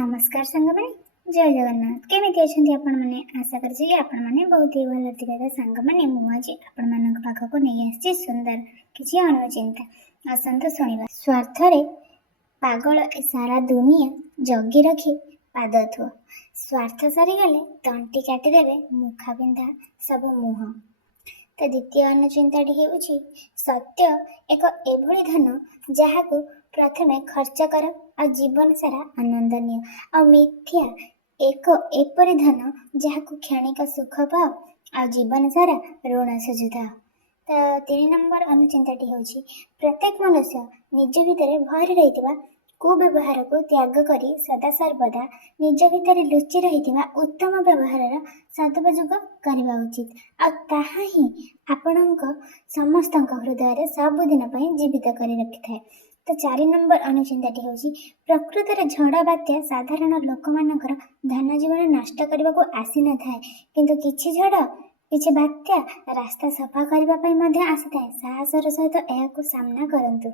नमस्कार सांगमणे जय जगन्नाथ केमिति अछंती आपण माने आशा करछि कि आपण माने बहुत ही भल थिबे। सांगमणे मु आज आपण मानक पाखको नै आछि सुंदर किछि अनुचिंता असंत सुनिबा। स्वार्थ रे पागल ए सारा दुनिया जगी रखी पाद थुआ। स्वार्थ सरी गले तंटी काटी देबे मुखा बिंधा सब मुह। तो द्वितीय अनुचिंताटी हेउछि सत्य एक एभली धन जहाकू प्रथमे खर्च कर आ जीवन सारा आनंद नियो। आ मिथ्या एक एपरी धन जहाकू क्षणिक सुख पाओ आ जीवन सारा ऋण सुझुता। तो 3 नंबर अनुचिंताटी हेउछि प्रत्येक मनुष्य निज भितर भरी रहितबा कुव्यवहार को त्याग करी सदा सर्वदा निज भितर लुचि रहितबा उत्तम व्यवहार सदुपयोग करबा उचित। आ ताहा ही आपणक समस्तक हृदय सबुदिन जीवित करी रखिथाए। तो 4 नंबर अनुचिंताटी हेउछि प्रकृतिर झड़ बात्या साधारण लोकमानकर धन जीवन नष्ट करने को आसी न थाए, किंतु किछि झड़ किछि बात्या रास्ता सफा करबा पई मध्ये आसी थाए। साहसर सहित एहाकू सामना करंतु।